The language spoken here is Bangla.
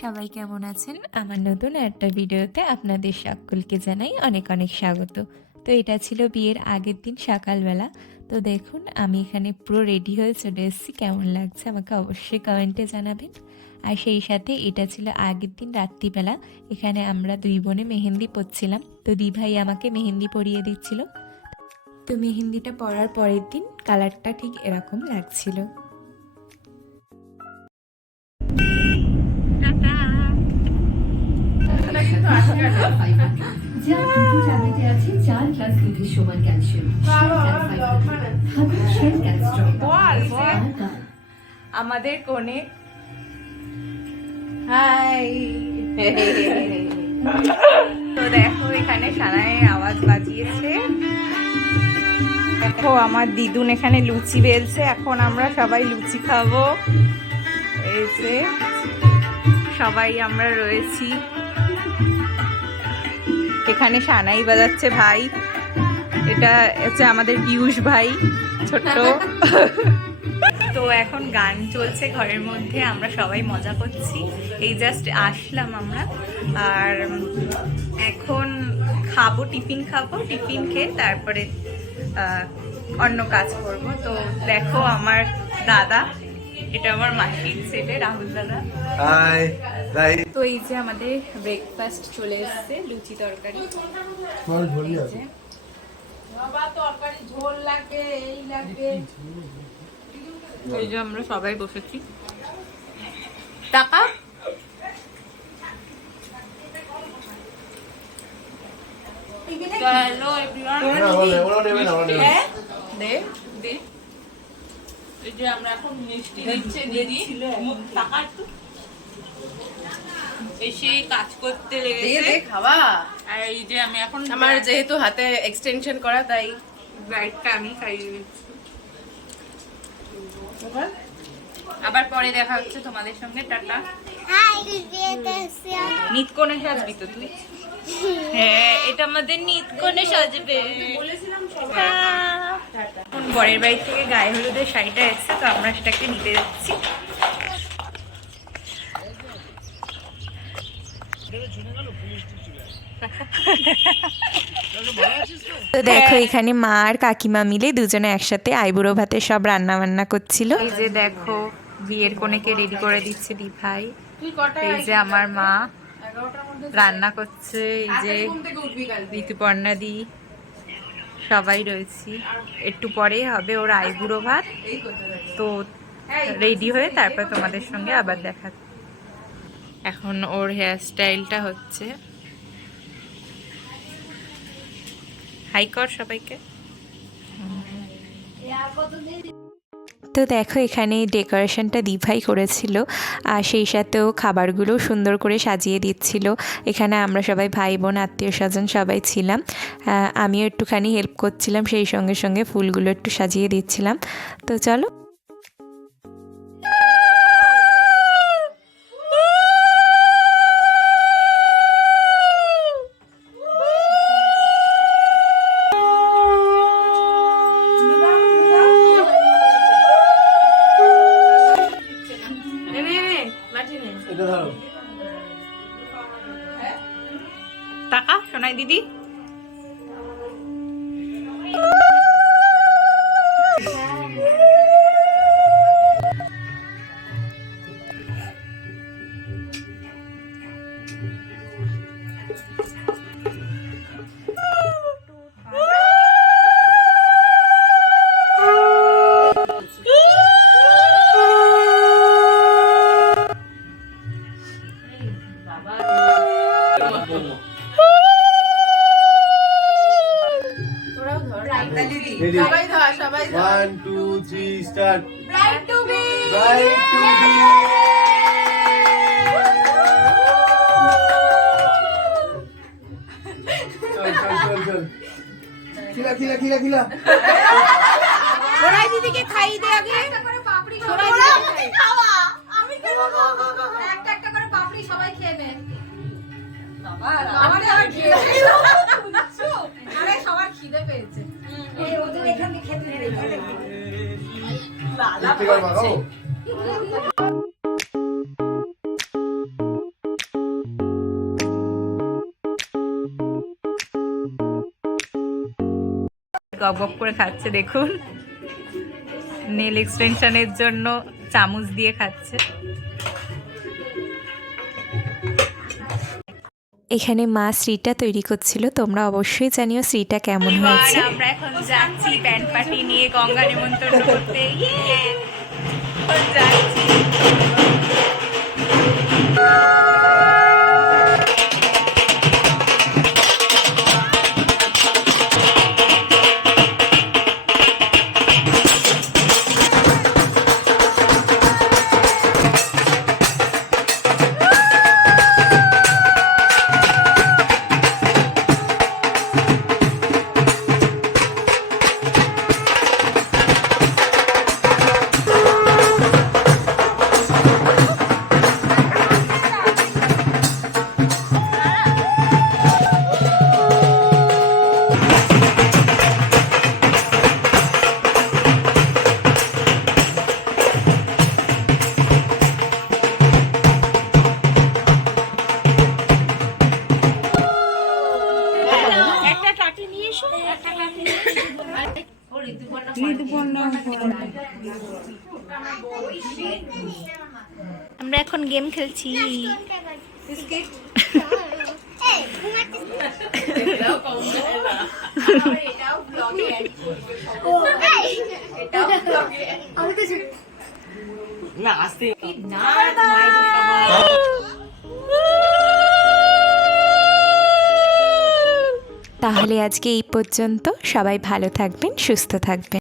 সবাই কেমন আছেন? আমার নতুন একটা ভিডিওতে আপনাদের সকলকে জানাই অনেক অনেক স্বাগত। তো এটা ছিল বিয়ের আগের দিন সকালবেলা। তো দেখুন, আমি এখানে পুরো রেডি হয়ে চলে এসেছি। কেমন লাগছে আমাকে অবশ্যই কমেন্টে জানাবেন। আর সেই সাথে এটা ছিল আগের দিন রাত্রিবেলা। এখানে আমরা দুই বোনে মেহেন্দি পরছিলাম। তো দি ভাই আমাকে মেহেন্দি পরিয়ে দিচ্ছিল। তো মেহেন্দিটা পরার পরের দিন কালারটা ঠিক এরকম লাগছিল। যা দুটো ট্যাবলেটে আছে চার গ্লাস দুধের সমান ক্যালসিয়াম শেয়ার ক্যালস্ট্রল আর কাল আমাদের কোণে হাই তো দেখো এখানে সানায় আওয়াজ বাজিয়েছে। দেখো আমার দিদুন এখানে লুচি বেলছে। এখন আমরা সবাই লুচি খাব। যে সবাই আমরা রয়েছি। এখানে সানাই বাজাচ্ছে ভাই। এটা হচ্ছে আমাদের পিয়ুষ ভাই, ছোট্ট। তো এখন গান চলছে ঘরের মধ্যে, আমরা সবাই মজা করছি। এই জাস্ট আসলাম আমরা। আর এখন খাব, টিফিন খাব, টিফিন খেয়ে তারপরে অন্য কাজ করব। তো দেখো আমার দাদা, এটা আমার মাসির ছেলে, রাহুল দাদা। তো এই যে আমাদের ব্রেকফাস্ট চলে এসেছে লুচি তরকারি। এই যে। আমরা সবাই বসেছি। টাকা? হ্যালো। দে দে। এই যে আমরা এখন মিষ্টি দিচ্ছে দিদি। টাকা একটু। এসে কাজ করতে লেগেছে। খাওয়া। আর এই যে আমি এখন আমার যেহেতু হাতে এক্সটেনশন করা তাই ব্রাইডটা আমি খাইয়ে আবার পরে দেখা হচ্ছে তোমাদের সঙ্গে টাটা। নিত নিতকোণে সাজবি তো তুই। হ্যাঁ এটা আমাদের নিতকোণে সাজবে। হ্যাঁ। বরের বাড়ি থেকে গায়ে হলুদের শাড়িটা এসেছে তো আমরা সেটাকে নিতে যাচ্ছি। তো দেখো এখানে মা আর কাকিমা মিলে দুজনে একসাথে আইবুড়ো ভাতে সব রান্না বান্না করছিল। এই যে দেখো বিয়ের কোনেকে রেডি করে দিচ্ছে দি ভাই এই যে আমার মা রান্না করছে এই যে ঋতুপর্ণা দি সবাই রয়েছি। একটু পরে হবে ওর আইবুড়ো ভাত। তো রেডি হয়ে তারপর তোমাদের সঙ্গে আবার দেখা। এখন ওর হেয়ার স্টাইলটা হচ্ছে হাই কর সবাইকে। তো দেখো, এখানে ডেকোরেশনটা দিভাই করেছিল, আর সেই সাথেও খাবারগুলো সুন্দর করে সাজিয়ে দিচ্ছিল। এখানে আমরা সবাই ভাই বোন, আত্মীয় স্বজন সবাই ছিলাম। আমিও একটুখানি হেল্প করছিলাম, সেই সঙ্গে সঙ্গে ফুলগুলো একটু সাজিয়ে দিচ্ছিলাম। তো চলো। টাকা রেডি সবাই ধর সবাই ধর। One two three start bright to be right to be চল চল চল চল। খিলা খিলা খিলা খিলা। সোনাই দিদিকে খাই দে আগে। সোনাই করতে পারবা ও? আচ্ছা। গপ গপ করে খাচ্ছে দেখুন। নেল এক্সটেনশনের জন্য চামচ দিয়ে খাচ্ছে। এখানে মা শ্রীটা তৈরি করছিল। তোমরা অবশ্যই জানিও শ্রীটা কেমন হয়েছে। আমরা এখন যাচ্ছি ব্যান্ড পার্টি নিয়ে গঙ্গা নিমন্ত্রণ করতে। যাচ্ছি। আমরা এখন গেম খেলছি। তাহলে আজকে এই পর্যন্ত সবাই ভালো থাকবেন সুস্থ থাকবেন।